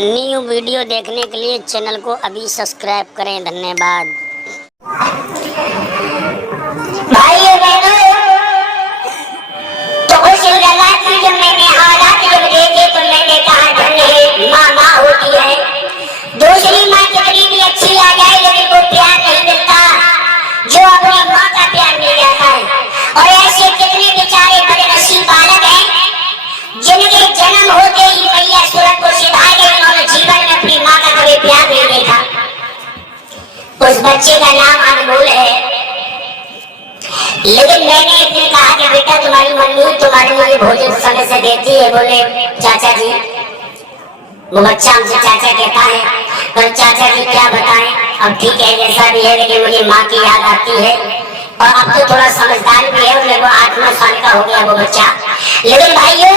New video देखने के लिए चैनल को अभी सब्सक्राइब करें। धन्यवाद। भाइयों बहनों, तो उस लगा की जब मैंने हालात जब देखे तो मैंने कहा धन्य माँ होती है। दूसरी माँ कितनी भी अच्छी आ जाए लेकिन वो प्यार नहीं मिलता जो अपनी माँ का प्यार मिल जाता है। और ऐसे कितने बेचारे बदनसीब बालक हैं जिनके जन्म होते ही मैया सूरत को सिधा गई, उन्होंने जीवन में अपनी माँ का कभी प्यार नहीं देखा। उस बच्चे का नाम अनमोल है। लेकिन मैंने इसने कहा कि बेटा तुम्हारी मम्मी भोजन समय से देती है। बोले चाचा जी, वो बच्चा हमसे चाचा कहता है, पर चाचा जी क्या बताएं, अब ठीक है जैसा भी है, लेकिन मुझे माँ की याद आती है। और अब तो थोड़ा समझदार भी है, मेरे को 8-9 साल का हो गया वो बच्चा। लेकिन भाइयों,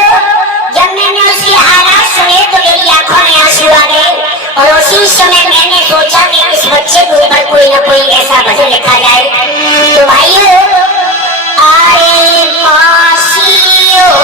जब मैंने उसके हालात सुने तो मेरी आंखों में आंसू आ गए। और उसी समय मैंने सोचा कि इस बच्चे के ऊपर कोई ना कोई ऐसा भजन लिखा जाए। तो भाइयों, आए मासियों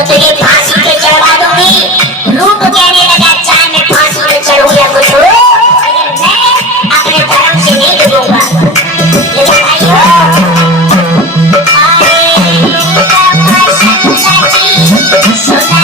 तो तुझे फांसी पे चढ़वा दूंगी। रूप कहने लगा चाहे मैं फांसी पे चढ़ूं या कुछ हो, मैं अपने धर्म से नहीं डूबूंगा। लेकिन भाइयों, सुना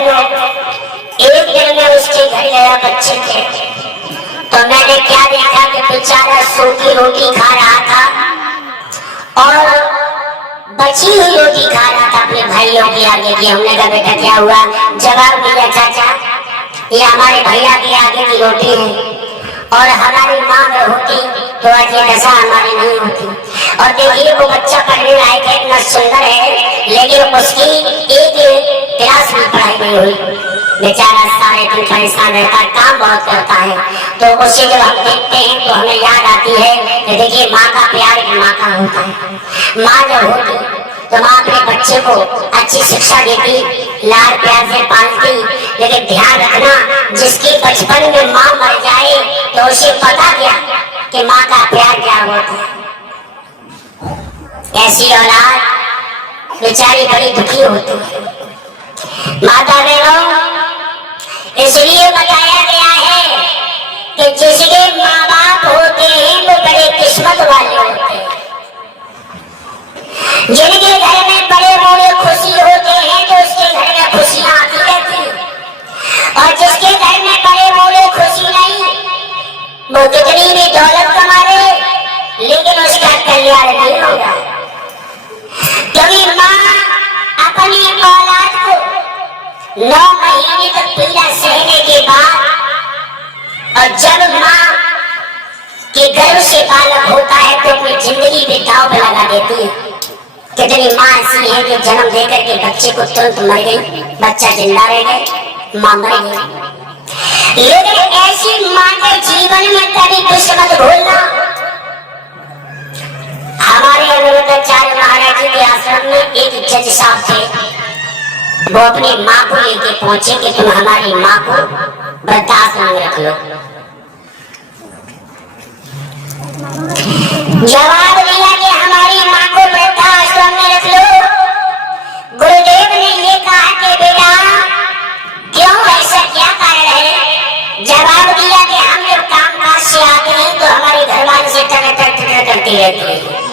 बहनों, एक दिन में उसके घर गया बच्चे के, तो मैंने क्या देखा कि बेचारा सूखी रोटी खा रहा था और बची हुई रोटी खा रहा था अपने भाइयों के आगे की। हमने कहा बेटा क्या हुआ? जवाब दिया चाचा ये हमारे भैया के आगे की रोटी है और हमारी माँ में होती तो आज ये दशा हमारी नहीं होती। और देखिए वो बच्चा पढ़ने लायक है, इतना सुंदर है, लेकिन उसकी एक क्लास में पढ़ाई नहीं हुई। बेचारा सारे दिन परेशान रहता है, काम बहुत करता है। तो उसे जब हम देखते हैं तो हमें याद आती है कि देखिए माँ का प्यार एक माँ का होता है। माँ जब होती तो माँ अपने बच्चे को अच्छी शिक्षा देती, लाड़ प्यार से पालती। लेकिन ध्यान रखना, जिसकी बचपन में माँ मर जाए तो उसे पता क्या कि माँ का प्यार क्या होता है। ऐसी औलाद बेचारी बड़ी दुखी होती है। माता बहनों, इसलिए बताया गया है कि जिसके माँ बाप होते हैं वो बड़े किस्मत वाले होते हैं। जिनके घर में बड़े बड़े खुशी होते हैं तो उसके घर में खुशियां आती रहती हैं। और जिसके घर में बड़े बड़े खुशी नहीं, वो कितनी भी दौलत कमा ले लेकिन उसका कल्याण नहीं होगा। क्योंकि माँ अपनी औलाद को 9 महीने तक पीड़ा सहने के बाद और जब माँ के गर्भ से बालक होता है तो अपनी जिंदगी भी दांव पे लगा देती है। कितनी माँ ऐसी है जो जन्म देकर के बच्चे को तुरंत मर गई, बच्चा जिंदा रह गए, माँ मर गई। लेकिन ऐसी माँ के जीवन में कभी कुछ मत भूलना। हमारे अनिरुद्धाचार्य महाराज जी के आश्रम में एक जज साहब थे। वो अपनी माँ को लेके पहुंचे कि तुम हमारी माँ को वृद्धाश्रम में रख लो। जवाब दिया कि हमारी माँ को वृद्धाश्रम में रख लो। गुरुदेव ने ये कहा कि बेटा क्यों, ऐसा क्या कारण है? जवाब दिया कि हम जब काम काज से आते हैं तो हमारी घरवाली से टटर करती रहती है,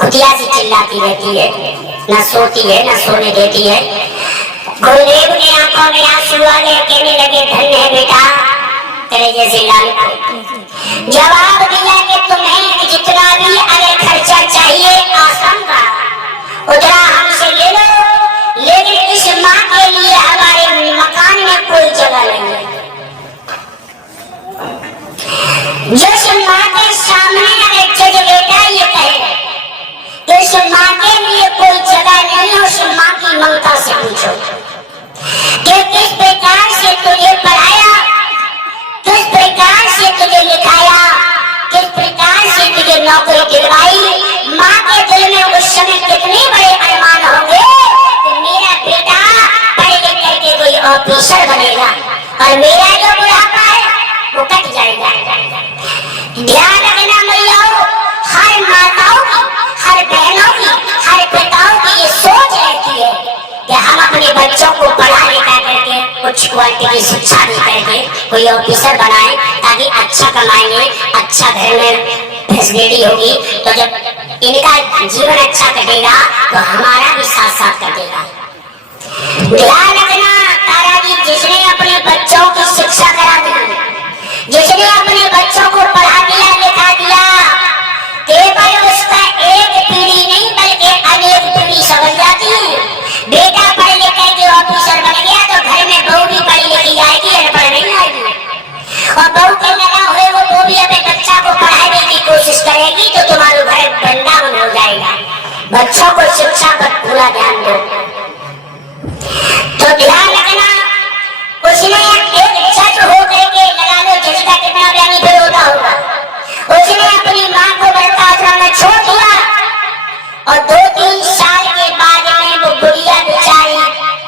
कुतिया से चिल्लाती रहती है, न सोती है न सोने देती है। गुरुदेव की आंखों में आंसू आ गए, कहने लगे धन्य है बेटा तेरे जैसे लाल को। जवाब दिया कि तुम्हें जितना भी अगर खर्चा चाहिए आश्रम का उतना हमसे ले लो, लेकिन इस माँ के लिए हमारे मकान में कोई जगह नहीं है। जिस माँ के सामने अगर जज बेटा ये कहे इस माँ के लिए कोई जगह नहीं है, उस माँ की ममता से पूछो कि किस प्रकार से तुझे पढ़ाया, किस प्रकार से तुझे लिखाया, किस प्रकार से तुझे नौकरी दिलवाई। माँ के दिल में उस समय कितने बड़े अरमान होंगे कि मेरा बेटा पढ़ लिख करके कोई ऑफिसर बनेगा और मेरा जो बुढ़ापा है वो कट जाएगा। ध्यान रखना मैयाओं, हर माताओं की, हर बहनों की, हर पिताओं की ये सोच रहती है कि हम अपने बच्चों को पढ़ा लिखा करके कुछ क्वालिटी की शिक्षा दे करके कोई ऑफिसर बनाए ताकि अच्छा कमाएंगे, अच्छा घर में फैसिलिटी होगी। तो जब इनका जीवन अच्छा कटेगा तो हमारा भी साथ साथ कटेगा। ध्यान रखना तारा जी, जिसने अपने बच्चों की शिक्षा करा दी, जिसने अपने बच्चों को पढ़ा दिया लिखा दिया, केवल उसका एक पीढ़ी नहीं बल्कि अनेक पीढ़ी समझ जाती है। बेटा पढ़ लिख करके ऑफिसर बन गया तो घर में बहू भी पढ़ी लिखी जाएगी, अनपढ़ नहीं आएगी। और बहू के लगा हुए वो भी अपने बच्चा को पढ़ाने की कोशिश करेगी तो तुम्हारा घर वृंदावन हो जाएगा। बच्चों को शिक्षा पर पूरा ध्यान दो। तो ध्यान रखना, उसने एक जज हो करके, लगा लो जज का कितना बेनिफिट होता होगा, उसने अपनी माँ को वृद्धाश्रम में छोड़ दिया और 2-3 साल के बाद में वो बुढ़िया बेचारी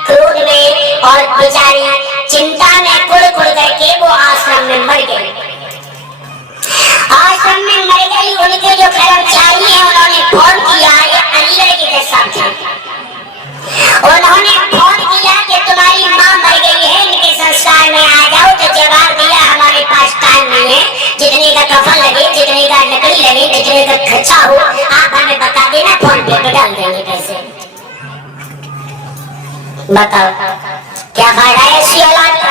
क्रोध में और बेचारी चिंता में कुड़ करके वो आश्रम में मर गई। आश्रम में मर गई। उनके जो कर्मचारी हैं उन्होंने फोन किया, ये अलीगढ़ के साथ थे, उन्होंने फोन किया कि तुम्हारी माँ मर गई है, इनके संस्कार में आ जाओ। तो जवाब दिया हमारे पास टाइम नहीं है, जितने का कफन लगे, जितने का लकड़ी लगे, जितने का खर्चा हो आप हमें बता देना, फोन पे डाल देंगे पैसे। बताओ क्या फायदा है ऐसी औलाद का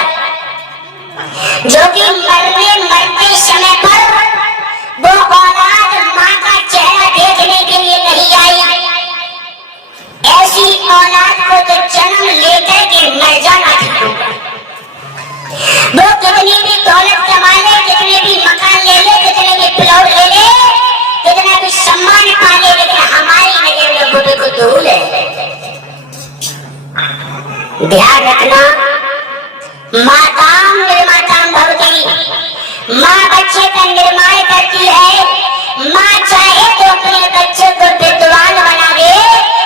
जो कि मरते समय पर वो औलाद माँ का चेहरा देखने के लिए नहीं आई। ऐसी औलाद को तो जन्म लेकर के मर जाना ठीक होगा। वो कितनी भी दौलत कमा ले, कितने भी मकान ले ले, कितने भी प्लॉट ले ले, कितना भी सम्मान पा ले, लेकिन हमारी नजर में वो बिल्कुल धूल है। ध्यान रखना, माताम निर्माताम भवती, माँ बच्चे का निर्माण करती है। माँ चाहे तो अपने बच्चे को विद्वान बना दे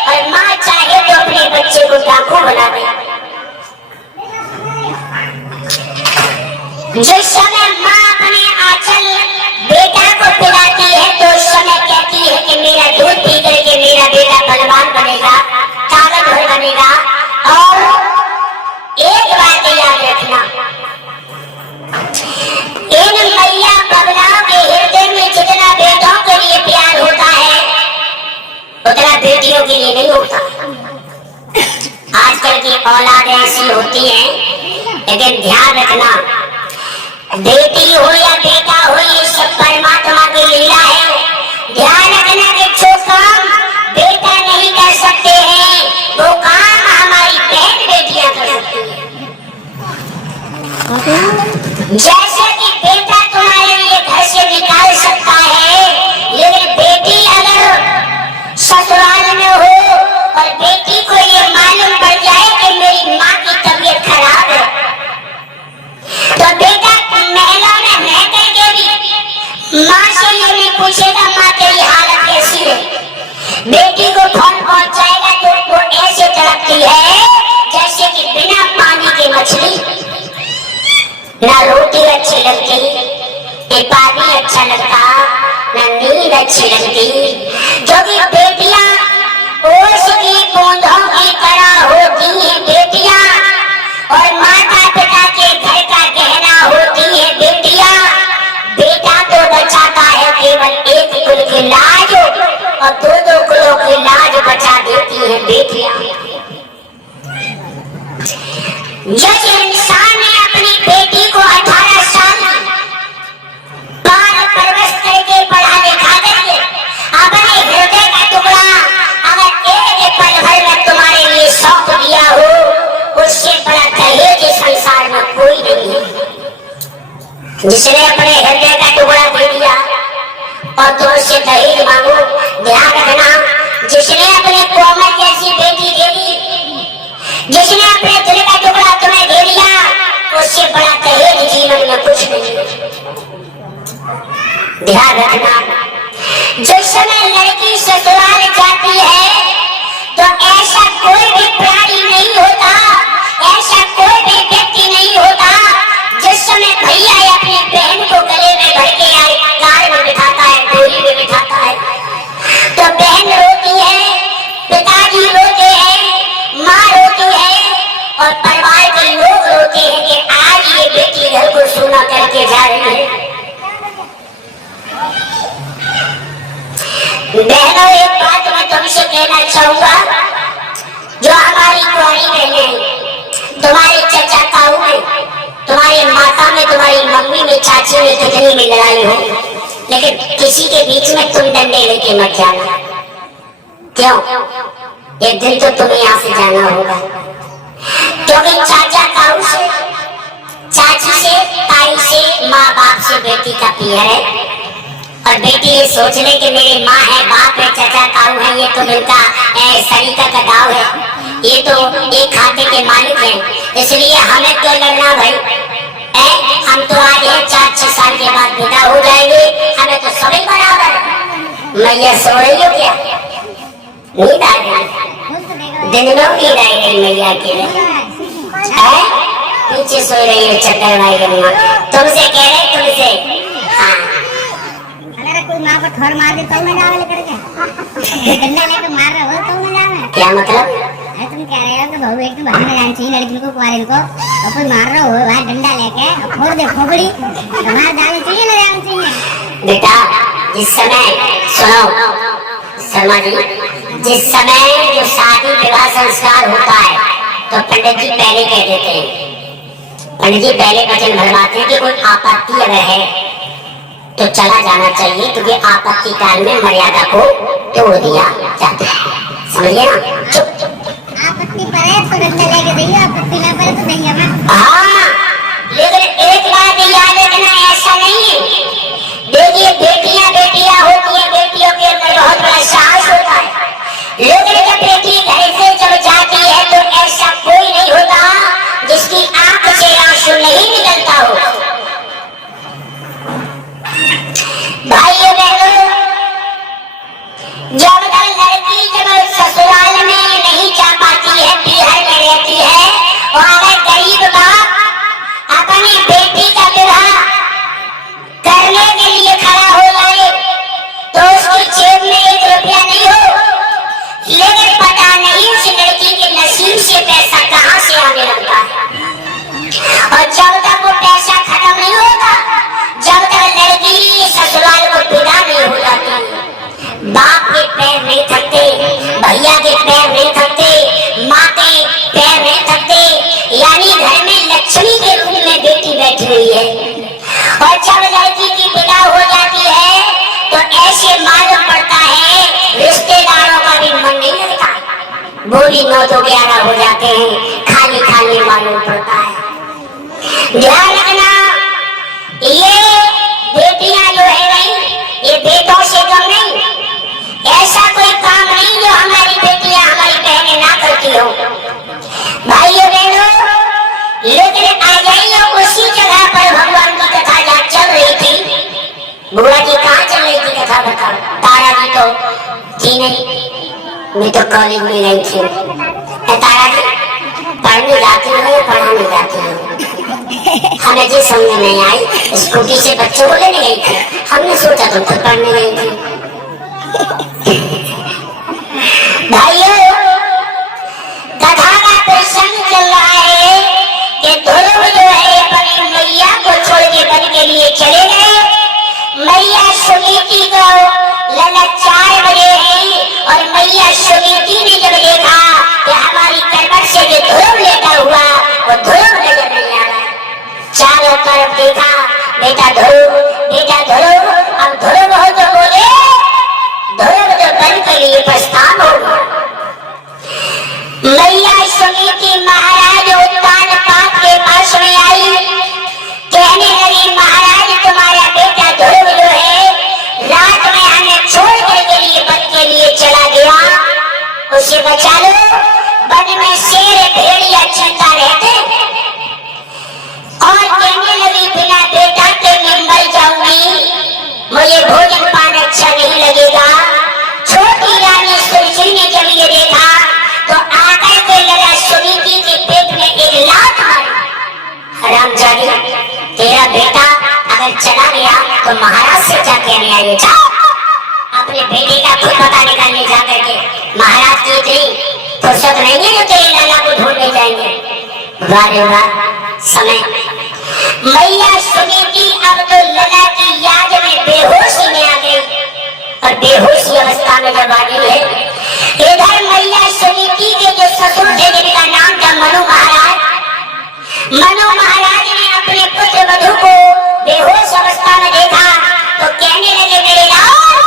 और माँ चाहे तो अपने बच्चे को डाकू बना दे। जिस समय माँ अपने आंचल बेटा को पिलाती है तो उस समय कहती है कि मेरा दूध पी करके मेरा बेटा बलवान बनेगा, ताकतवर बनेगा। और एक बात याद रखना, इन मैया बबलाओं के हृदय में जितना बेटों के लिए प्यार होता है उतना बेटियों के लिए नहीं होता। आजकल की औलाद ऐसी होती है, लेकिन ध्यान रखना, बेटी हो या बेटा हो, ये सब परमात्मा की लीला है। ध्यान रखना कि जो काम बेटा नहीं कर सकते हैं वो काम हमारी बहन बेटियां कर सकती हैं। जैसे कि बेटा तुम्हारे लिए घर से निकाल सकता है, लेकिन बेटी अगर ससुराल में हो और बेटी को ये मालूम पड़ जाए कि मेरी माँ की तबीयत खराब है, तो बेटा महिला में रह करके भी माँ से ये नहीं पूछेगा माँ तेरी हालत कैसी है। बेटी को फोन पहुंचाएगा तो वो ऐसे तड़पती है जैसे कि बिना पानी की मछली। ना रोटी अच्छी लगती, ना पानी अच्छा लगता, ना नींद अच्छी लगती, क्योंकि बेटियां ओस की बूंदों की तरह होती हैं बेटियां, और माता पिता के घर का गहना होती है बेटियां। बेटा तो बचाता है केवल एक कुल की लाज, और दो दो कुलों की लाज बचा देती है बेटियां। जिस इंसान ने अपनी बेटी को 18 साल पाल परवरिश करके पढ़ा लिखा करके अपने हृदय का टुकड़ा अगर एक पल भर में तुम्हारे लिए सौंप दिया हो, उससे बड़ा दहेज संसार में कोई नहीं है। जिसने अपने हृदय का टुकड़ा दे दिया और तुम उससे दहेज मांगो, ध्यान रखना, जिसने अपने कोमल जैसी बेटी दे दी, जिसने अपने दिल का टुकड़ा तुम्हें दे दिया, उससे बड़ा दहेज जीवन में कुछ नहीं है। ध्यान रखना, जिस समय लड़की ससुराल जाती है तो ऐसा कोई भी प्राणी नहीं होता, ऐसा कोई भी व्यक्ति नहीं होता जिस समय भैया अपनी बहन को गले में भर के कार में बिठाता है, डोली में बिठाता है, तो बहन रोती है, पिताजी रोते हैं, माँ रोती है और परिवार के लोग रोते हैं कि आज ये बेटी घर को सूना करके जा रही है। बहनों, एक बात मैं तुमसे कहना चाहूंगा, जो हमारी कुंवारी बहनें, तुम्हारे चचा ताऊ में, तुम्हारी माता में, तुम्हारी मम्मी में, चाची में कितनी भी लड़ाई हो, लेकिन किसी के बीच में तुम डंडे लेके मत जाना। क्यों? एक दिन तो तुम्हें यहाँ से जाना होगा, क्योंकि चाचा ताऊ से, चाची से, ताई से, माँ बाप से बेटी का प्यार है। और बेटी ये सोच ले कि मेरी माँ है, बाप है, चाचा ताऊ है, ये तो मिलता सरीका का दाव है, ये तो एक खाते के मालिक हैं, इसलिए हमें क्यों लड़ना भाई? हम तो आज 4-6 साल के बाद विदा हो जाएंगे, हमें तो सभी बराबर। मैया सो रही हो क्या? नींद आ गई? दिन में नींद आई गई मैया के लिए? पीछे सो रही हो चक्कर भाई गम्मा, तुमसे कह रहे, तुमसे। हाँ, अगर कोई माँ को ठोर मार दे तो मैं जावे करके डंडा लेके मार रहा हो तो मैं जावे। क्या मतलब? अरे तुम कह रहे हो कि बहू एक तो भागने जानी चाहिए लड़की को, कुंवारी को, और कोई मार रहा हो वहाँ डंडा लेके फोड़ दे खोपड़ी, तुम्हारा जाना चाहिए ना जाना चाहिए? बेटा, जिस समय सुनो शर्मा जी, जिस समय जो शादी विवाह संस्कार होता है तो पंडित जी पहले कह देते हैं, पंडित जी पहले वचन भरवाते हैं कि कोई आपत्ति अगर है तो चला जाना चाहिए, क्योंकि आपत्ति काल में मर्यादा को तोड़ दिया जाता है। समझिए ना? आपत्ति पर है तो डंडा लेके जाइए, आपत्ति ना पड़े तो नहीं हमें। हाँ, लेकिन एक बात याद रखना, ऐसा नहीं है। देखिए बेटियां होती है, बेटियों के अंदर बहुत बड़ा साहस होता है, लेकिन जब बेटी घर से जब जाती है तो ऐसा कोई नहीं होता जिसकी आंख से आंसू नहीं निकलता हो। भाइयों बहनों, जब तक लड़की जब ससुराल में नहीं जा पाती है, पीहर में रहती है, और अगर गरीब बाप अपनी बेटी का विवाह करने के लिए खड़ा हो जाए तो उसकी जेब में 1 रुपया नहीं हो, लेकिन पता नहीं उस लड़की के नसीब से पैसा कहां से आने लगता है। और जब तक वो पैसा खत्म नहीं होता, जब तक लड़की ससुराल को विदा नहीं हो जाती, बाप के पैर नहीं थकते, भैया के पैर नहीं थकते, माँ के पैर नहीं थकते, यानी घर में लक्ष्मी के रूप में बेटी बैठी हुई है। और जब लड़की की विदा हो जाती है तो ऐसे मालूम पड़ता है रिश्तेदारों का भी मन नहीं लगता, वो भी 9 तो 11 हो जाते हैं, खाली खाली मालूम पड़ता है। ध्यान रखना, ये बेटियां जो है भाई, ये बेटों से कम नहीं, ऐसा कोई काम नहीं जो हमारी बेटियां हमारी बहनें ना करती हो। भाइयों बहनों, लेकिन आ जाइए उसी जगह पर भगवान की कथा जहाँ चल रही थी। बुआ जी कहाँ चल रही थी कथा बताओ? तारा जी तो थी नहीं, मैं तो कॉलेज में गई थी। तारा जी पढ़ने जाती हो या पढ़ाने जाती हो? हमें जी समझ नहीं आई, स्कूटी से बच्चों को लेने गई थी, हमने सोचा तुम खुद पढ़ने गई थी। भाइयों, कथा का प्रसंग चल रहा है कि ध्रुव जो है अपनी मैया को छोड़ के वन के लिए चले गए। मैया सुनीति को लगा 4 बजे है, और मैया सुनीति ने जब देखा कि हमारी करवट से जो ध्रुव लेटा हुआ वो ध्रुव नजर नहीं आ रहा, चारों तरफ देखा, बेटा ध्रुव, अब ध्रुव हो तो बोले, ध्रुव तो वन के लिए प्रस्थान होगा। मैया सुनीति महाराज उत्तान पात के पास में आई, कहने लगी महाराज तुम्हारा बेटा ध्रुव जो है रात में हमें छोड़ के लिए वन के लिए चला गया, उसे बचा लो। वन में शेर भेड़िया चीता रहते, और कहने लगी बिना बेटा के मैं मर जाऊंगी, मुझे भोजन पान अच्छा नहीं लगेगा। छोटी रानी सुरजी ने जब ये देखा तो आकर के लगा सुनीति के पेट में एक लात मारी। हरामजादी, तेरा बेटा अगर चला गया तो महाराज से क्या कहने आई? जाओ अपने बेटे का खुद पता निकालने जा करके। महाराज की इतनी फुर्सत नहीं है जो तेरे लाला को ढूंढने जाएंगे। वाह रे वाह समय। मैया सुनीति अब तो लला की याद में बेहोशी में आ गई, और बेहोशी अवस्था में जब आ गई है, इधर मैया सुनीति के जो ससुर थे जिनका नाम था मनु महाराज, मनु महाराज ने अपने पुत्र वधु को बेहोश अवस्था में देखा तो कहने लगे मेरे लाल,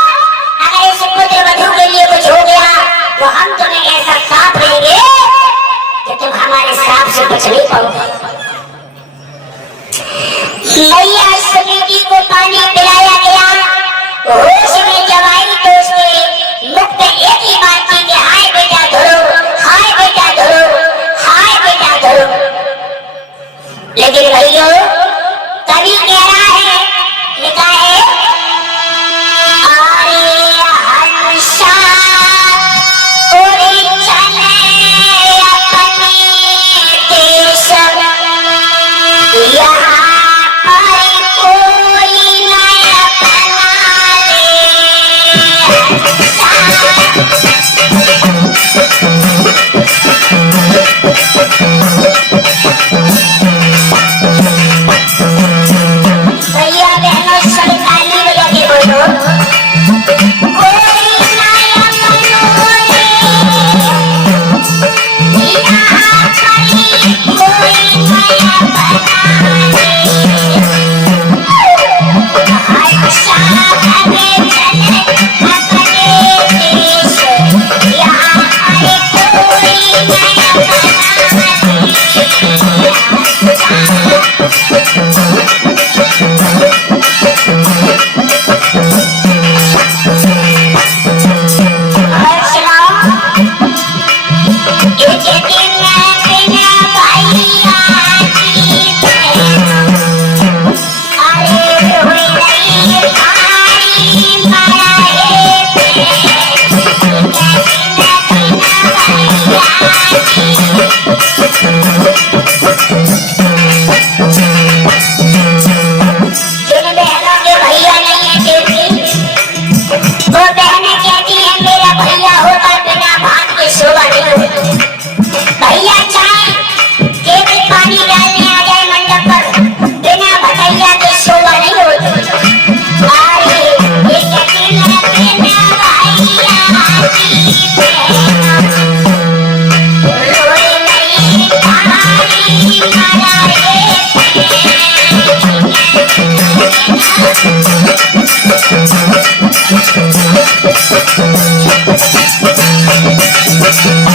अगर इस पुत्र वधु के लिए कुछ हो गया तो हम तुम्हें ऐसा श्राप देंगे कि तुम हमारे श्राप से बच नहीं पाओगे। मैया सुनीति को पानी पिलाया गया, होश में जब आई तो उसके मुख पे एक ही बात थी कि हाय बेटा ध्रुव, Thank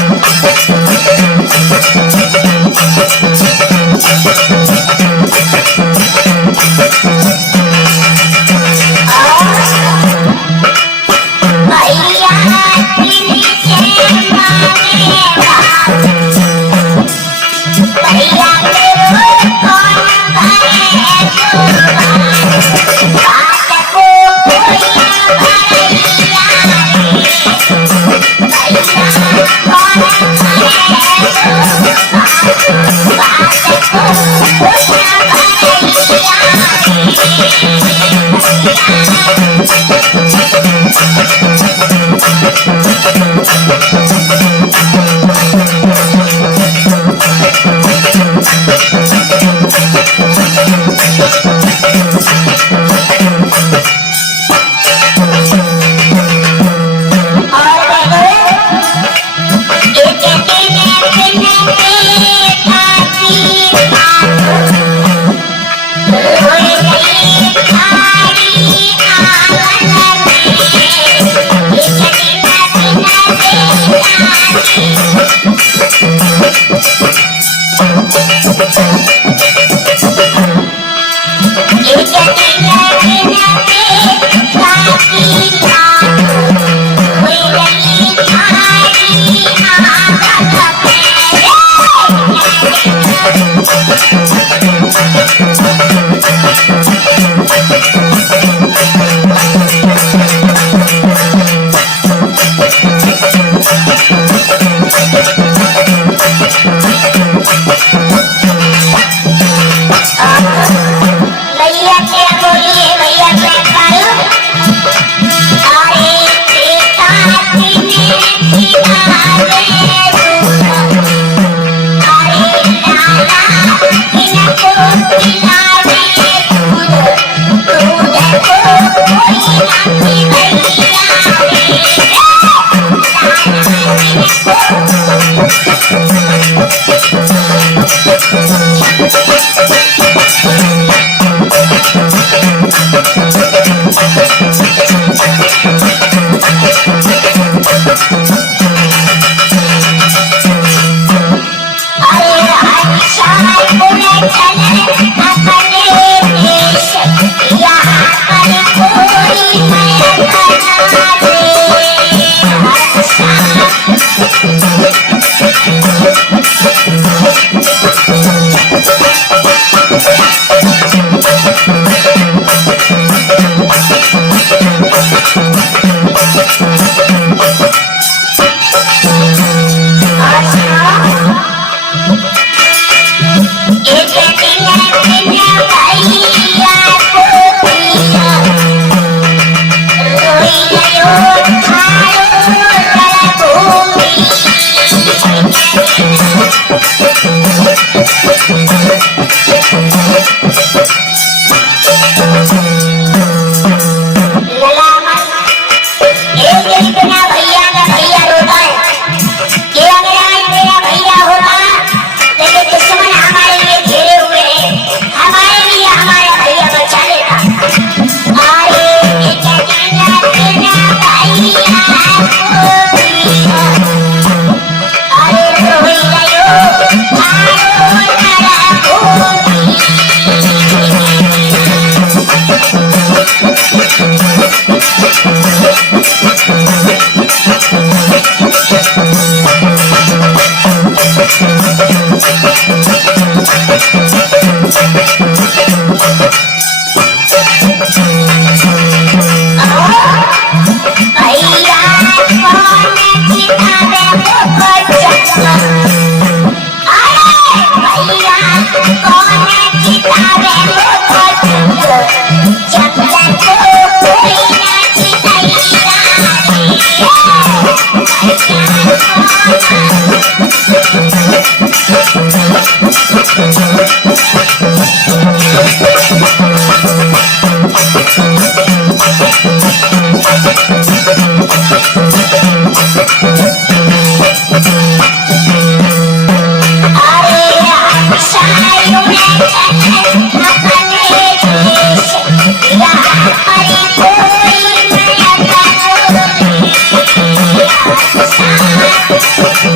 you.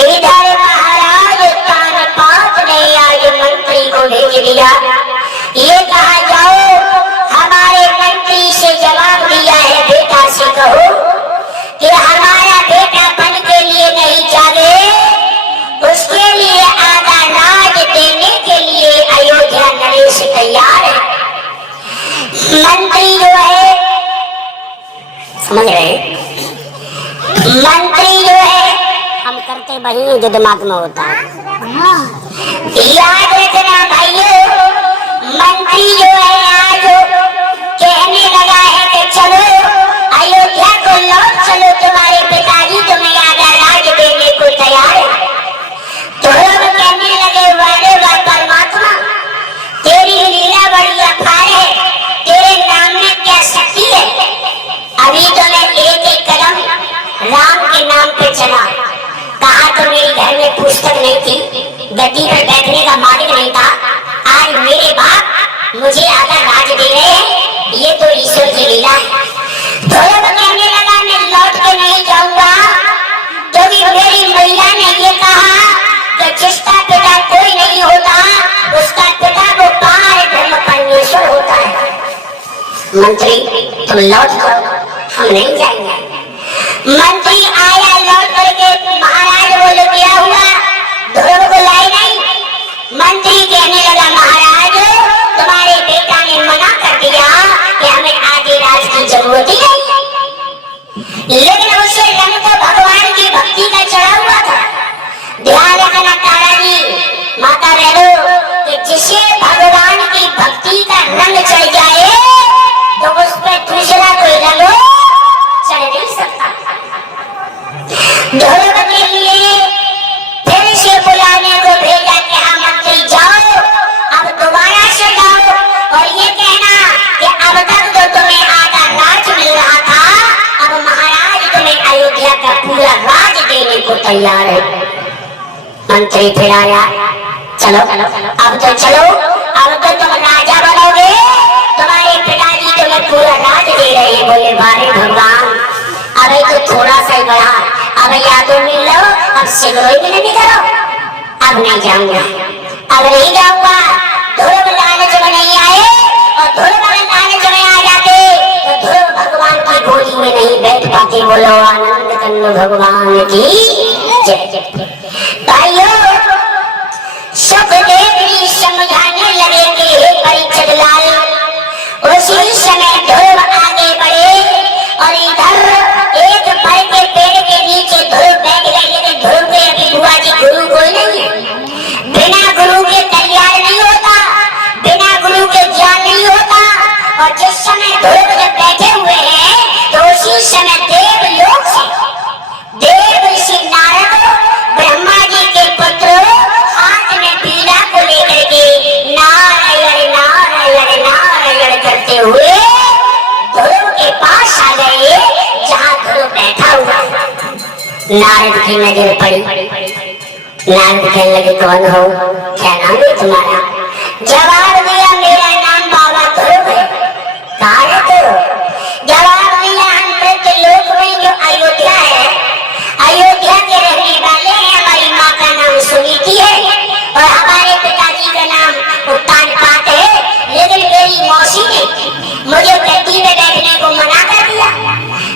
इधर महाराज तानपात ने आज मंत्री को भेज दिया, ये कहा जाओ हमारे मंत्री से जवाब दिया है, बेटा से कहो कि हमारा बेटा पन के लिए नहीं जागे, उसके लिए आधा राज देने के लिए अयोध्या नरेश तैयार है। मंत्री जो है, समझ रहे, मंत्री जो है हम करते वही जो दिमाग में होता है। याद रखना भाइयों, मंत्री जो है आज कहने लगा है कि चलो अयोध्या को लौट चलो, तुम्हारे पिताजी तुम्हें आधा राज देने को तैयार है। तो लोग कहने लगे वाले वाह परमात्मा, तेरी लीला बड़ी अपार है, तेरे नाम में क्या शक्ति है। अभी तो मैं एक एक कदम राम के नाम पे चला, कहा तो मेरे घर में पुस्तक नहीं थी, गद्दी पर बैठने का मालिक नहीं था, आज मेरे बाप मुझे आधा राज दे रहे हैं, ये तो ईश्वर की लीला है। थोड़ा तो कहने लगा मैं लौट के नहीं जाऊंगा, क्योंकि मेरी महिला ने ये कहा कि जिसका पिता कोई नहीं होता उसका पिता वो पार ब्रह्म परमेश्वर होता है। मंत्री तुम लौट जाओ, हम नहीं जाएंगे। मंत्री आया लौट करके, महाराज बोले क्या हुआ, ध्रुव को लाई नहीं। मंत्री कहने लगा महाराज तुम्हारे बेटा ने मना कर दिया कि हमें आधे राज की जरूरत ही नहीं, लेकिन उसे रंग तो भगवान की भक्ति का चढ़ा हुआ था। ध्यान रखना तारा जी, माता बहनों, कि जिसे भगवान की भक्ति का रंग चढ़ जाए तो उस पर दूसरा कोई रंग चढ़ नहीं सकता। ध्रुव के लिए फिर से बुलाने को भेजा कि हाँ मंत्री जाओ, अब दोबारा से जाओ और ये कहना कि अब तक तो तुम्हें आधा राज मिल रहा था, अब महाराज तुम्हें अयोध्या का पूरा राज देने को तैयार है। मंत्री फिर आया, चलो अब तो चलो, अब तो तुम राजा बनोगे, तुम्हारे पिताजी तुम्हें पूरा राज दे रहे हैं। बोले बारे भगवान, अभी तो थोड़ा सा ही बढ़ा, अब यादों मिल लो, अब सिगरोई भी नहीं करो, अब नहीं जाऊंगा, अब नहीं जाऊंगा। ध्रुव लालच में नहीं आए, और ध्रुव लालच में आ जाते तो ध्रुव भगवान की गोदी में नहीं बैठ पाते। बोलो आनंद कंद भगवान की जय। भाइयों, सुखदेव जी समझाने लगे कि हे परीक्षित लाल, उसी समय ध्रुव आगे बढ़े और इधर एक बड़े के पेड़ के नीचे ध्रुव बैठ गए, लेकिन ध्रुव के अभी बुआ जी गुरु कोई नहीं है। बिना गुरु के तैयार नहीं होता, बिना गुरु के ज्ञान नहीं होता। और जिस समय ध्रुव जब बैठे हुए हैं तो उसी समय देवलोक से देव ऋषि नारद ब्रह्मा जी के पुत्र हाथ में पीला को लेकर के नारायण नारायण नारायण करते हुए ध्रुव के पास आ गए, जहाँ ध्रुव बैठा हुआ। नारद की नजर पड़ी, नारद कहने लगे कौन हो, क्या नाम है तुम्हारा। जवाब दिया मेरा नाम बाबा ध्रुव है। कहाँ रहते हो। जवाब दिया हम मृत लोक में जो अयोध्या है, अयोध्या के रहने वाले हैं। हमारी माँ का नाम सुनीति है और हमारे पिताजी का नाम तानपात है, लेकिन मेरी मौसी ने मुझे गद्दी में बैठने को मना कर दिया।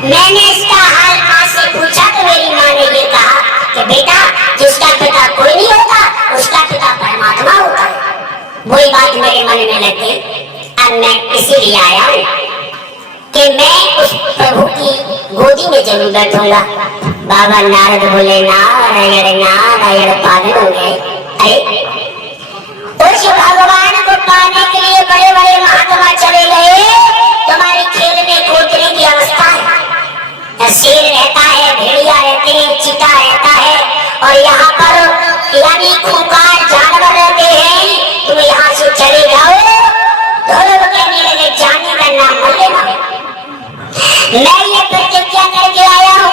मैंने इसका हाल माँ से पूछा तो मेरी माँ ने ये कहा कि बेटा जिसका पिता कोई नहीं होता उसका पिता परमात्मा होता है। वही बात मेरे मन में लग गई। अब मैं इसीलिए आया हूँ कि मैं उस प्रभु की गोदी में जरूर बैठूंगा। बाबा नारद बोले नारायण नारायण, पागल हो गए। अरे उस भगवान को पाने के लिए बड़े बड़े महात्मा चले गए। तुम्हारे खेल में कूदने की अवस्था है। शेर रहता है, भेड़िया रहते हैं, चीता रहता है, और यहाँ पर यानी खूंखार जानवर रहते हैं। तुम यहाँ से चले जाओ। ध्रुव कहने लगे जाने का नाम मत लेना। मैं ये प्रतिज्ञा करके आया हूँ,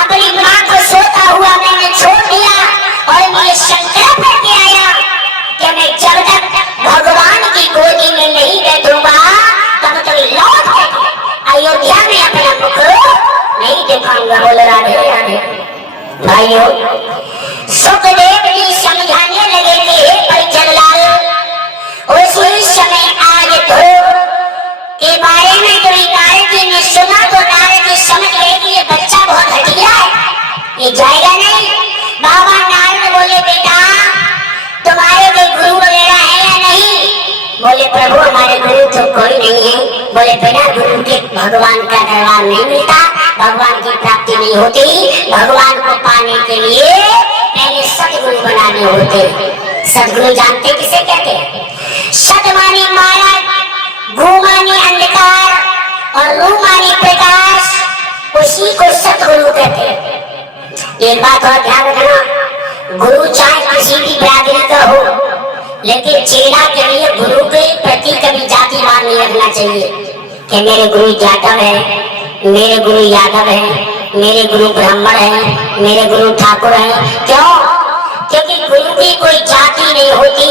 अपनी माँ को सोता हुआ मैंने छोड़ दिया और मैं संकल्प करके आया कि मैं जब तक भगवान की गोदी में नहीं बैठूंगा तब तक लौट अयोध्या में अपना मुख नहीं दिखाऊंगा। बोल राधे राधे, भाइयों, सुखदेव जी समझाने लगे कि हे परिजनलाल, उसी समय आज ध्रुव के बारे में जो नारद जी ने सुना तो नारद जी समझ गए कि ये बच्चा बहुत घटिया है, ये जाएगा नहीं। बाबा नारद बोले, बेटा तुम्हारे कोई गुरु वगैरह है या नहीं? बोले, प्रभु हमारे गुरु तो कोई नहीं है। बोले, बिना गुरु के भगवान का दरबार नहीं मिलता, भगवान की प्राप्ति नहीं होती। भगवान को पाने के लिए पहले सदगुरु बनाने होते। सदगुरु जानते किसे कहते हैं? सद माने माया, गु माने अंधकार और रू माने प्रकाश, उसी को सदगुरु कहते हैं। एक बात और ध्यान रखना, गुरु चाहे किसी भी बिरादरी का हो, लेकिन चेला के लिए गुरु के प्रति कभी जातिवाद नहीं रखना चाहिए कि मेरे गुरु जाटव है, मेरे गुरु यादव है, मेरे गुरु ब्राह्मण है, मेरे गुरु ठाकुर है। क्यों? क्योंकि गुरु की कोई जाति नहीं होती।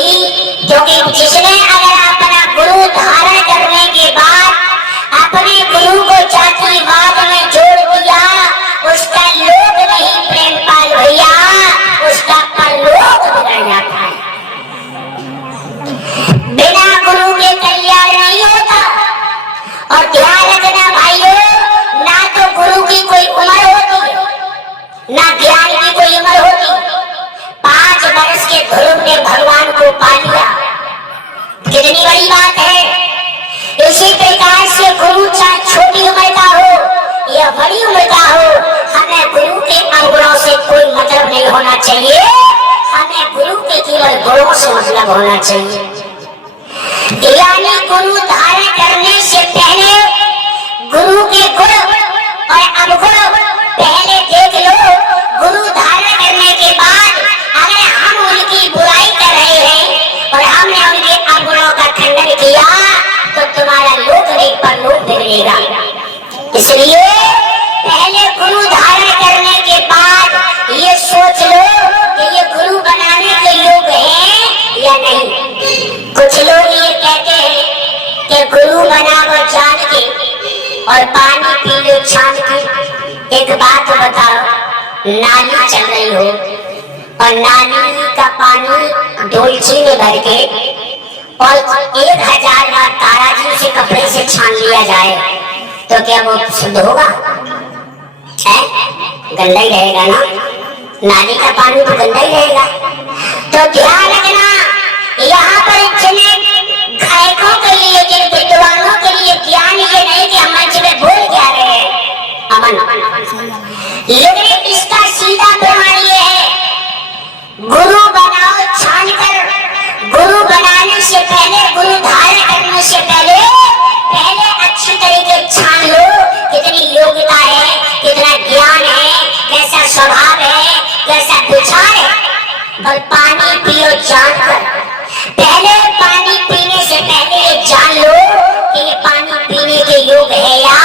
क्योंकि जिसने अगर अपना गुरु धारण करने के बाद अपने गुरु को जातिवाद में जोड़ दिया, उसका लोक नहीं प्रेमपाल भैया, उसका परलोक बिगड़ जाता है। बिना गुरु के कल्याण नहीं होता। और ध्यान रखना भाइयों, ना तो गुरु की कोई उम्र होती, ना ज्ञान की कोई उम्र होती। 5 वर्ष के ध्रुव ने भगवान को पा लिया, कितनी बड़ी बात है। इसी प्रकार से गुरु चाहे छोटी उम्र का हो या बड़ी उम्र का हो, हमें गुरु के अवगुणों से कोई मतलब नहीं होना चाहिए। हमें गुरु के केवल गुणों से मतलब होना चाहिए। यानी गुरु धारण करने से पहले गुरु के गुण और अवगुण पहले देख लो। गुरु धारण करने के बाद अगर हम उनकी बुराई कर रहे हैं और हमने उनके अवगुणों का खंडन किया, तो तुम्हारा लोक नहीं परलोक बिगड़ेगा। इसलिए पहले गुरु धारण करने के बाद ये सोच लो कि ये गुरु बनाने के योग है या नहीं। कुछ लोग ये कहते हैं कि गुरु बनाओ जान के और पानी पी लो छान के। एक बात बताओ, नाली चल रही हो और नाली का पानी डोलची में भर के और 1000 बार ताराजी से कपड़े से छान लिया जाए, तो क्या वो शुद्ध होगा? गंदा ही रहेगा ना। नाली का पानी तो गंदा ही रहेगा। तो ध्यान रखना, यहाँ पर जिन गायकों के लिए, जिन विद्वानों के लिए ज्ञान ये नहीं कि हम मंच में बोल क्या रहे हैं, अमन, लेकिन इसका सीधा प्रमाण ये है, गुरु बनाओ छान कर। गुरु बनाने से पहले, गुरु धारण करने से पहले अच्छी तरीके छान लो कितनी योग्यता है, कितना ज्ञान है, कैसा स्वभाव है, कैसा विचार है। और पानी पियो जानकर। पहले पानी पीने से पहले ये जान लो कि ये पानी पीने के योग है या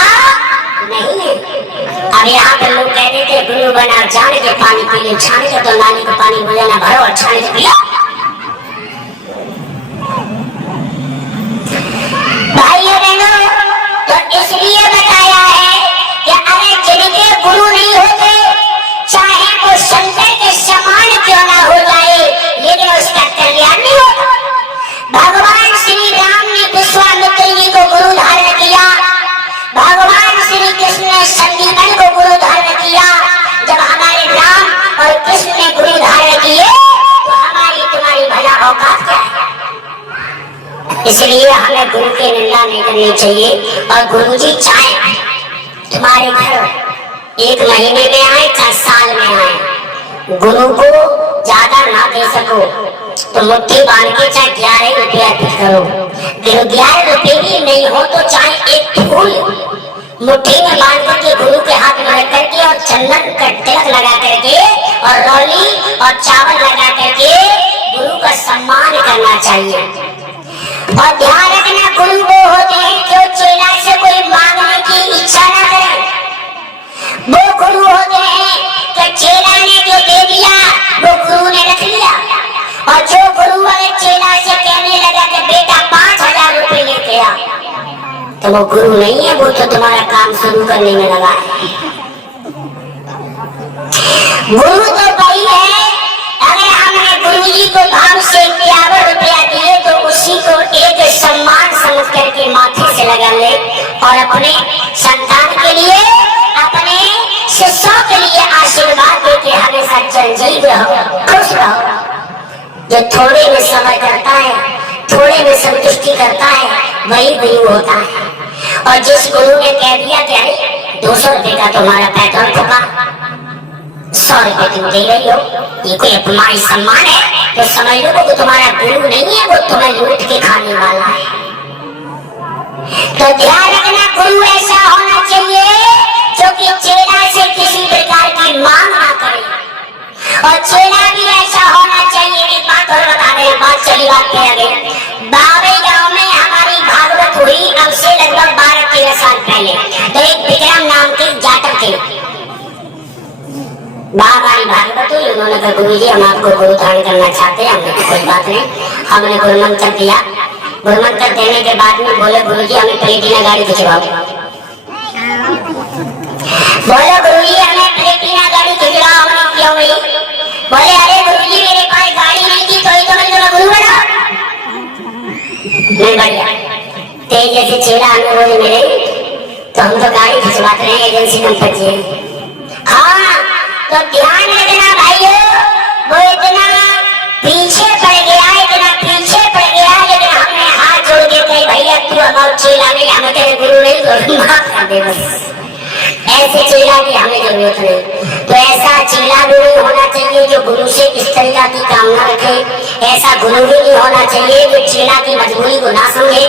नहीं है। अब यहाँ पर लोग कहते थे गुरु बना जान के पानी पी ले, छान के तो नाली को पानी भर ना भरो और छान के पियो। भाइयों बहनों, तो इसलिए बताया है कि अगर जिनके गुरु नहीं होते, चाहे वो शंकर के समान क्यों ना हो जाए, लेकिन उसका कल्याण नहीं होता। भगवान श्री राम ने विश्वामित्र जी को गुरु धारण किया, भगवान श्री कृष्ण ने संदीपन को गुरु धारण किया। जब हमारे राम और कृष्ण ने गुरु धारण किए, तो हमारी तुम्हारी भला औकात क्या है? इसलिए हमें गुरु की निंदा नहीं करनी चाहिए। और गुरुजी चाहे तुम्हारे घर 1 महीने में आए, चाहे साल में आए, गुरु को ज्यादा ना दे सको तो मुट्ठी बांध के चाहे 11 रुपये अर्पित करो। फिर 11 रुपये भी नहीं हो तो चाहे एक फूल मुट्ठी में बांध करके गुरु के हाथ में रख करके और चंदन का तिलक लगा करके और रौली और चावल लगा करके गुरु का सम्मान करना चाहिए। और ध्यान रखना, गुरु वो होते हैं जो चेला से कोई मांगने की इच्छा ना करे। वो गुरु होते हैं कि चेला ने जो दे दिया वो गुरु ने रख लिया। और जो गुरु वाले चेला से कहने लगा कि बेटा 5000 रुपए लेके आ, तो वो गुरु नहीं है, वो तो तुम्हारा काम शुरू करने में लगा है। गुरु तो वही है, अगर हमने गुरु जी को भाव से 51 रुपया दिए तो उसी को एक सम्मान समझ करके माथे से लगा ले और अपने संतान के लिए, अपने शिष्यों के लिए आशीर्वाद देके हमेशा चिरंजीव रहो, खुश रहो। जो थोड़े में समय करता है, थोड़े में संतुष्टि करता है, वही गुरु होता है। और जिस गुरु ने कह दिया कि 200 रुपए का तुम्हारा पेट्रोल फूका, 100 रुपए तुम दे रही हो, ये कोई अपमान सम्मान है, तो समझ लो वो तुम्हारा गुरु नहीं है, वो तुम्हें लूट के खाने वाला है। तो ध्यान रखना, गुरु ऐसा होना चाहिए जो कि चेला से किसी प्रकार की मांग ना करे, और चेला भी ऐसा होना चाहिए। एक बात और बता दें, बात चली बात पे आगे। बाबे गांव में हमारी भागवत हुई अब से लगभग 12-13 साल पहले। तो एक विक्रम नाम के जातक थे, हमारी भागवत हुई। उन्होंने कहा गुरु जी हम आपको गुरु धारण करना चाहते हैं। हमने कोई बात नहीं, हमने गुरु मंत्र दिया। गुरु मंत्र देने के बाद में बोले गुरु जी हमें प्लेटिना गाड़ी खिंचवाओ। बोले गुरु जी हमें प्लेटिना गाड़ी खिंचवाओ। हमने क्यों हुई? बोले अरे गुरु जी मेरे पास गाड़ी नहीं थी तो ही तो मैंने तुम्हें गुरु बना। नहीं बढ़िया, तेज जैसे चेला हमें बोले मेरे, तो हम तो गाड़ी खिंचवाते हैं, एजेंसी कंपनी है। हाँ तो ध्यान रखना भाइयों, वो इतना पीछे पड़ गया, इतना पीछे पड़ गया, लेकिन हमने हाथ जोड़ के कही भैया तू हमारा चेला नहीं, हमें तेरे गुरु नहीं, तो माफ कर दे बस। ऐसे चेला की हमें जरूरत नहीं। तो ऐसा चेला भी नहीं होना चाहिए जो गुरु से इस तरह की कामना रखे। ऐसा गुरु भी नहीं होना चाहिए जो चेला की मजबूरी को ना समझे।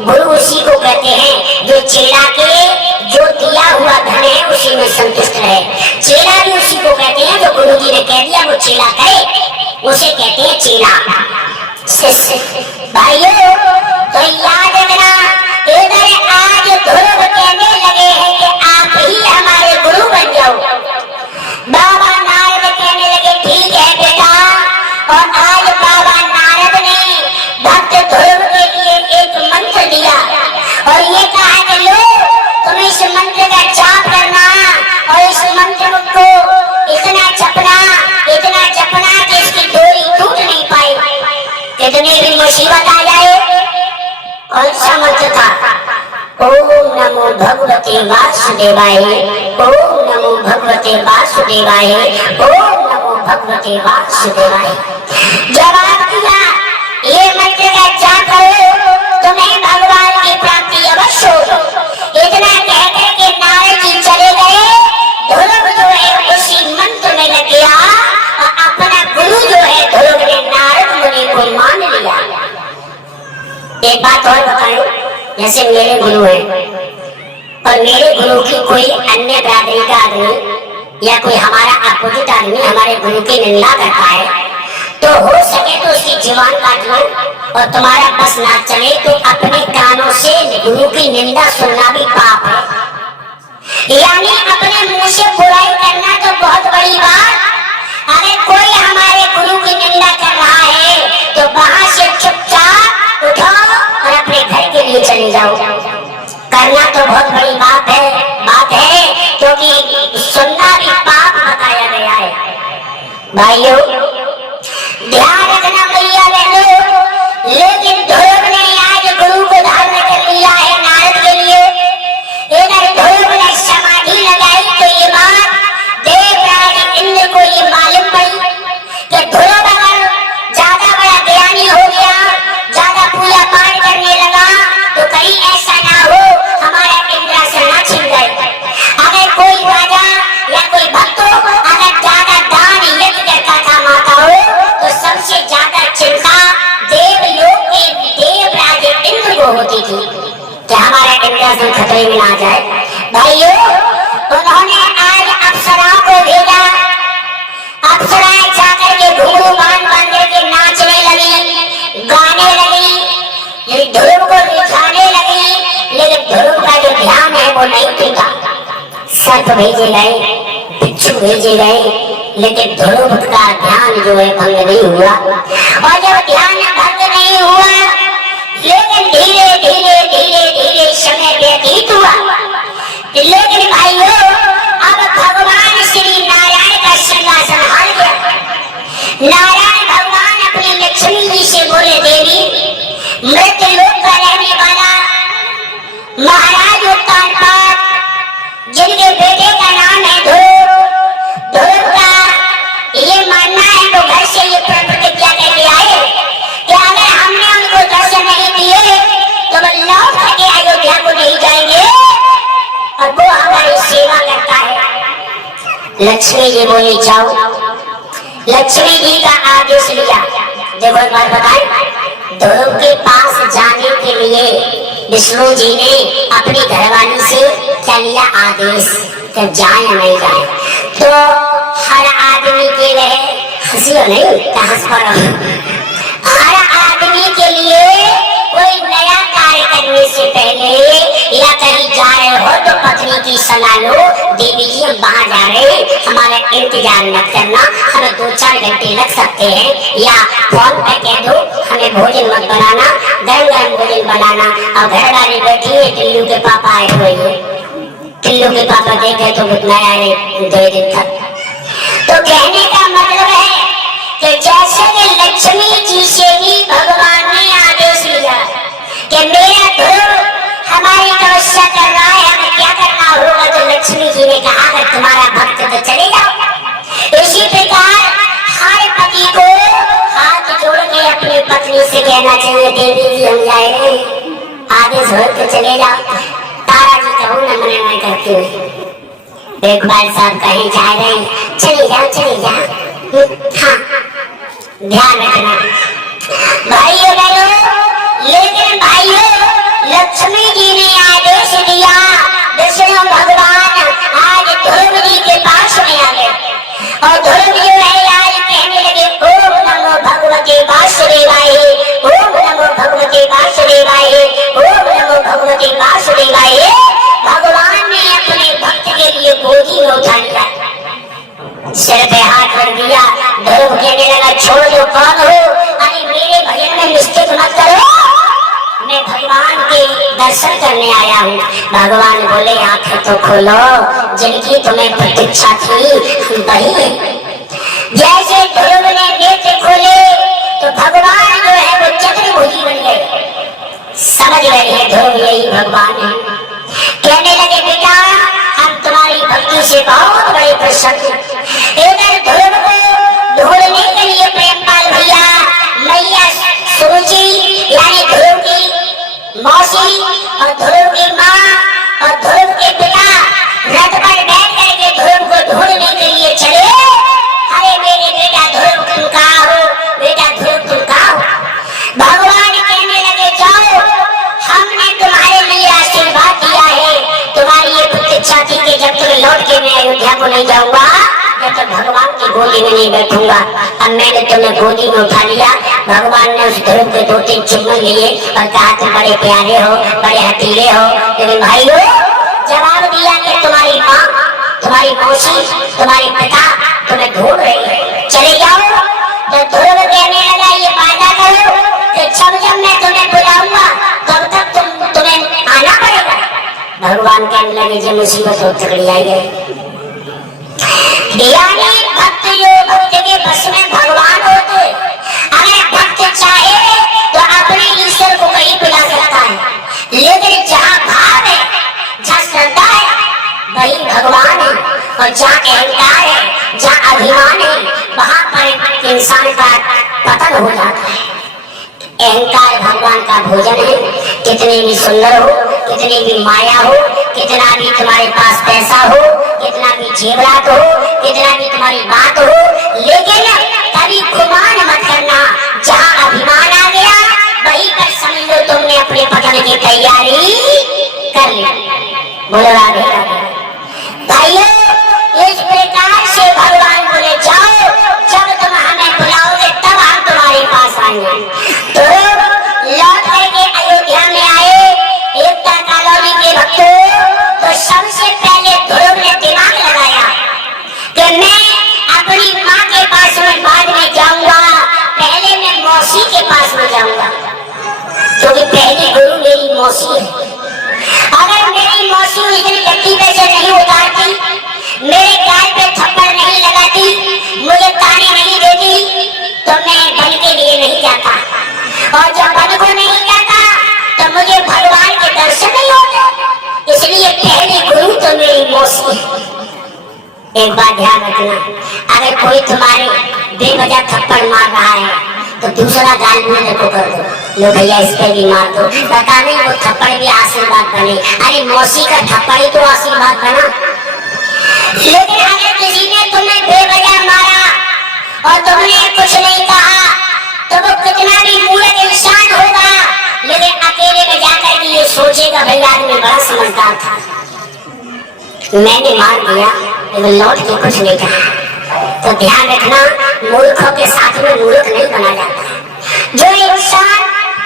गुरु उसी को कहते हैं जो चेला के जो दिया हुआ धन है उसी में संतुष्ट रहे। चेला भी उसी को कहते हैं जो गुरु जी ने कह दिया वो चेला करे, उसे कहते हैं चेला। भाइयों तो याद रखना, इधर आज ध्रुव कहने लगे हैं कि आप ही हमारे गुरु बन जाओ। बाबा नारद कहने लगे ठीक है बेटा, और आज बाबा नारद ने भक्त ध्रुव के लिए एक मंत्र दिया और ये कहा कि लो तुम इस मंत्र का जाप करना और इस मंत्र को इतना जपना कि इसकी डोरी टूट नहीं पाए, कितनी भी मुसीबत आ जाए। कौन सा मंत्र था? ओम नमो भगवते वासुदेवाय, ओम नमो भगवते वासुदेवाय, ओम नमो भगवते वासुदेवाय। जवाब दिया ये मंत्र का जाप करो तुम्हें भगवान की प्राप्ति अवश्य हो। इतना कहकर के नारद जी चले गए। ध्रुव जो है उसी मंत्र में लग गया और अपना गुरु जो है ध्रुव ने नारद मुनि को मान लिया। एक बात और बताऊं, जैसे मेरे गुरु हैं और मेरे गुरु की कोई अन्य बिरादरी का आदमी या कोई हमारा अपोजिट आदमी हमारे गुरु की निंदा करता है, तो हो सके तो उसकी जीवान काट लो, और तुम्हारा बस ना चले तो अपने कानों से गुरु की निंदा सुनना भी पाप है। यानी अपने मुंह से बुराई करना तो बहुत बड़ी बात, अगर कोई हमारे गुरु की निंदा कर रहा है तो वहां से चुपचाप उठो और अपने घर के लिए चले जाओ। करना तो बहुत बड़ी बात है क्योंकि सुनना भी पाप बताया गया है। भाइयों ध्यान रखना भैया बहनों, लेकिन ध्रुव ने आज गुरु को धारण कर लिया है नारद के लिए। इधर ध्रुव ने समाधि लगाई तो ये बात देवराज इंद्र को ये मालूम पड़ी कि ध्रुव अगर ज्यादा बड़ा ज्ञानी हो गया, ज्यादा पूजा पाठ करने लगा तो कहीं ऐसा ना हो हमारा इंद्रासन ना छिन जाए। अगर कोई राजा या कोई भक्त अगर ज्यादा दान यज्ञ करता था माता हो तो सबसे ज्यादा चिंता देवलोक के देवराज इंद्र को होती थी कि हमारा इंद्रासन खतरे में ना जाए। भाइयों उन्होंने आज अप्सराओं को भेजा। अप्सराएं जाकर के घुंघरू बांध के नाचने लगी, गाने लगी, ध्रुव को रिझाने लगी, लेकिन ध्रुव का जो ध्यान है वो नहीं टूटा। सर्प भेजे गए, बिच्छू भेजे गए, लेकिन ध्रुव का ध्यान जो है भंग नहीं हुआ। और जब ध्यान भंग नहीं हुआ लेकिन धीरे धीरे समय व्यतीत हुआ। लेकिन भाइयों अब भगवान श्री नारायण का श्रृंगार नारायण भगवान अपनी लक्ष्मी जी से बोले, देवी मृत लोक का रहने वाला महाराज उत्तानपाद, जिनके बेटे का नाम है ध्रुव, ध्रुव का ये मानना है तो घर से ये प्रतिज्ञा करके आए कि अगर हमने उनको दर्शन नहीं दिए तो वो लौट के अयोध्या को नहीं जाएंगे और वो हमारी सेवा करता है। लक्ष्मी जी बोली जाओ। लक्ष्मी जी का आदेश लिया। देखो एक बात बताएं, ध्रुव के पास जाने के लिए विष्णु जी ने अपनी घरवाली से क्या लिया आदेश कि जाए या नहीं जाए। तो हर आदमी के लिए हंसी हो नहीं क्या हंस पड़ो, हर आदमी के लिए कोई नया कार्य करने से पहले या कहीं जा रहे हो तो पत्नी की सलाह लो, देवी जी हम बाहर जा रहे हैं, हमारा इंतजार मत करना, हमें 2-4 घंटे लग सकते हैं, या फोन पे कह दो हमें भोजन मत बनाना, गरम गरम भोजन बनाना। और घर वाले बैठी है, टिल्लू के पापा आए हुए हैं, टिल्लू के पापा देखे तो बुतना आए 2 दिन तक। तो कहने का मतलब है कि जैसे कि लक्ष्मी जी से भी भगवान ने आदेश लिया कि मेरा ध्रुव हमारी तपस्या कर रहा है, हमें क्या करना होगा, तो लक्ष्मी जी ने कहा अगर तुम्हारा भक्त तो चले जाओ। इसी प्रकार हर पति को हाथ जोड़ के अपनी पत्नी से कहना चाहिए, देवी जी हम जा रहे हैं, आदेश हो तो चले जाओ। तारा जी कहूँ न मना नहीं करती हुई, देखभाल साहब कहीं जा रहे हैं, चले जाओ चले जाओ। हाँ ध्यान रखना भाइयों बहनों। लेकिन भाइयों लक्ष्मी जी ने आदेश दिया, विष्णु भगवान आज ध्रुव जी के पास में आ गए और ध्रुव जो है आज कहने लगे ओम नमो भगवते वासुदेवाय, ओम नमो भगवते वासुदेवाय, ओम नमो भगवते वासुदेवाय। भगवान ने अपने भक्त के लिए गोदी में उठा लिया, सिर पे हाथ रख दिया। ध्रुव कहने लगा छोड़ दो, कौन हो, अरे मेरे भजन में मिस्टेक मत करो, मैं भगवान के दर्शन करने आया हूँ। भगवान बोले आंखें तो खोलो, जिनकी तुम्हें प्रतीक्षा थी हम वही हैं। जैसे ध्रुव ने नेत्र खोले तो भगवान जो है वो चतुर्भुजी बन गए, समझ रहे हैं ध्रुव यही भगवान है। कहने लगे बेटा हम तुम्हारी भक्ति से बहुत बड़े प्रसन्न। इधर ध्रुव को ढूंढने के लिए प्रेमपाल भैया मैया सुरुचि यानी ध्रुव की मौसी और ध्रुव की माँ और ध्रुव के पिता रथ पर बैठ करके ध्रुव को ढूंढने के लिए चले। अरे मेरे बेटा ध्रुव तुम कहाँ हो, बेटा ध्रुव तुम कहाँ हो। भगवान कहने लगे जाओ, हमने तुम्हारे लिए आशीर्वाद दिया है, तुम्हारी ये प्रतीक्षा थी कि जब तक लौट के मैं अयोध्या को नहीं जाऊंगा जब तक भगवान की गोदी में नहीं बैठूंगा। अब मैंने तुम्हें गोदी में उठा लिया। भगवान ने उस ध्रुव के 2-3 चुम्बन लिए और कहा तुम बड़े प्यारे हो, बड़े हठीले हो। लेकिन भाइयों जवाब दिया कि तुम्हारी माँ, तुम्हारी मौसी, तुम्हारी पिता तुम्हें ढूंढ रही है, चले जाओ। तो ध्रुव कहने लगा ये वादा करो कि जब मैं तुम्हें बुलाऊंगा तब तक तुम्हें आना पड़ेगा। भगवान कहने लगे जो मुसीबत हो तकड़ी आई है। यानी भक्त जो भक्त के बस में भगवान होते, अगर भक्त चाहे तो अपने ईश्वर को कहीं बुला सकता है, लेकिन जहाँ भाव है, जहाँ श्रद्धा है वही भगवान है, और जहाँ अहंकार है, जहाँ अभिमान है, वहाँ पर इंसान का पतन हो जाता है। अहंकार भगवान का भोजन है, कितने भी सुंदर हो, कितनी भी माया हो, कितना भी तुम्हारे पास पैसा हो, कितना भी जेवरात हो, कितना भी तुम्हारी बात हो, लेकिन कभी गुमान मत करना। जहाँ अभिमान आ गया वहीं पर समझ लो तुमने अपने पतन की तैयारी कर ली। बोलो राधे राधे। भाइयों इस प्रकार से भगवान बोले जाओ, जब तुम हमें बुलाओगे तब हम तुम्हारे पास आएंगे। तो लौट करके अयोध्या में आए एकता कॉलोनी के भक्तों। तो सबसे पहले ध्रुव ने दिमाग लगाया कि मैं अपनी माँ के पास में बाद में जाऊंगा, पहले मैं मौसी के पास में जाऊंगा, क्योंकि पहली गुरु मेरी मौसी है। अगर मेरी मौसी उस दिन एक बात ध्यान रखना, अगर कोई तुम्हारे बेवजह थप्पड़ मार रहा है तो दूसरा गाल में देखो कर दो, लो भैया इस पे भी मार दो, पता नहीं वो थप्पड़ भी आशीर्वाद बने। अरे मौसी का थप्पड़ ही तो आशीर्वाद बना। लेकिन अगर किसी ने तुम्हें बेवजह मारा और तुमने कुछ नहीं कहा तो वो कितना भी मूर्ख इंसान होगा, लेकिन अकेले में जाकर के ये सोचेगा भैया आदमी बड़ा समझदार था, मैंने मार दिया लेकिन लौट के कुछ नहीं कहा। तो ध्यान रखना, मूर्खों के साथ में मूर्ख नहीं बना जाता है। जो इंसान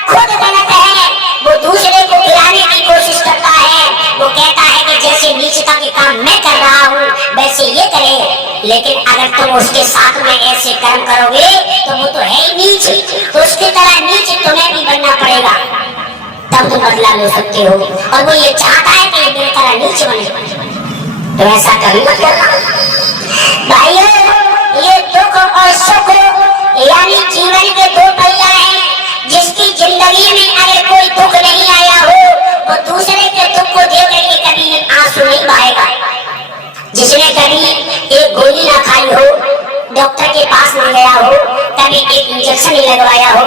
खुद गलत है वो दूसरे को गिराने की कोशिश करता है, वो कहता है कि जैसे नीचता के काम मैं कर रहा हूँ वैसे ये करे। लेकिन अगर तुम उसके साथ में ऐसे कर्म करोगे तो वो तो है ही नीच, तो उसकी तरह नीच तुम्हें भी बनना पड़ेगा, तब तुम बदला ले सकते हो। और वो ये चाहता है कि मेरी तरह नीच बने, तो ऐसा कभी मत करना भाइयों। ये दुख और सुख यानी जीवन के दो पहिया हैं। जिसकी जिंदगी में अगर कोई दुख नहीं आया हो वो दूसरे के दुख को देख करके कभी आंसू नहीं बहाएगा। जिसने कभी एक गोली ना खाई हो, डॉक्टर के पास ना गया हो, कभी एक इंजेक्शन नहीं लगवाया हो,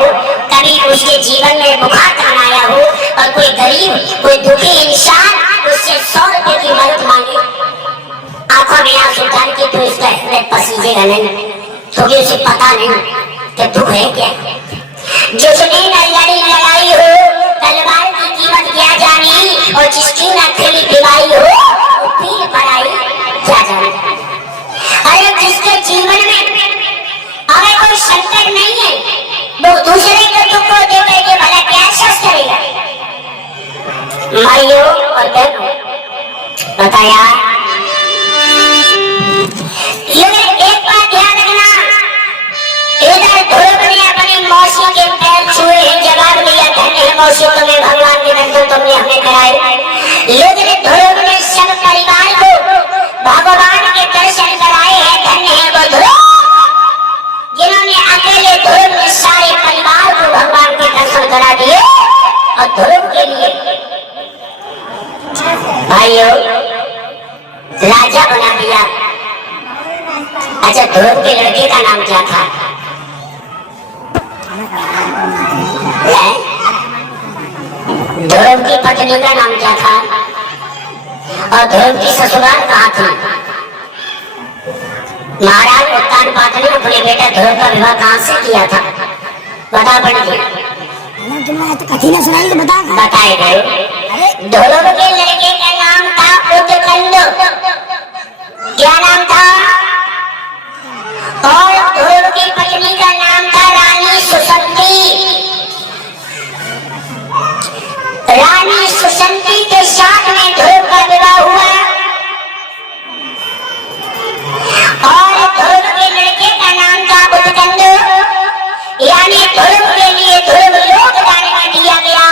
कभी उसके जीवन में बुखार का आया हो और कोई गरीब कोई दुखी इंसान उससे 100 रुपए की मदद मांगे, आंखों में आंसू डाल के तो इसका हृदय पसीजेगा नहीं, क्योंकि उसे पता नहीं कि दुख है क्या। जिसने न लड़ी लड़ाई हो तलवार की कीमत क्या जानी, और जिसकी न खेली पिलाई हो वो पीर पड़ाई क्या जाने। अरे जिसके जीवन में अगर कोई संकट नहीं है वो दूसरे के दुख को देख करके भला क्या एहसास करेगा। माइयों और बहनों बताया, लेकिन एक बात ध्यान रखना, इधर ध्रुव ने अपनी मौसी के पैर छुए हैं, जवाब दिया धन्य है मौसी तुम्हें भगवान के दर्शन तुमने हमें कराए। लेकिन ध्रुव ने सब परिवार को भगवान के दर्शन कराए हैं, धन्य है वो ध्रुव जिन्होंने अकेले ध्रुव ने सारे परिवार को भगवान के दर्शन करा दिए। और ध्रुव के लिए भाइयों राजा बना दिया। अच्छा, ध्रुव के लड़के का नाम क्या था? ध्रुव की पत्नी का नाम क्या था? और ध्रुव की ससुराल कहाँ थी? महाराज उत्तानपाद ने अपने बेटा ध्रुव का विवाह कहाँ से किया था? बता पड़ेगी। कथी सुनाई तो बताए गए। ध्रुव के लड़के का नाम था उदकंद। क्या नाम था? और ध्रुव की पत्नी का नाम था रानी सुसंती। रानी सुसंती के साथ में ध्रुव का विवाह हुआ। और ध्रुव के लड़के का नाम था उदकंद, यानी ध्रुव के लिए ध्रुव लोक दान कर दिया गया।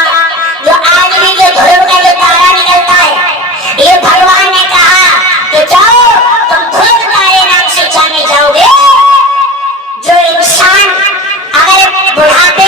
जो आदमी जो ध्रुव का जो तारा निकलता है, ये भगवान ने कहा कि जाओ तुम ध्रुव तारे नाम से जाने जाओगे। जो इंसान अगर बुढ़ापे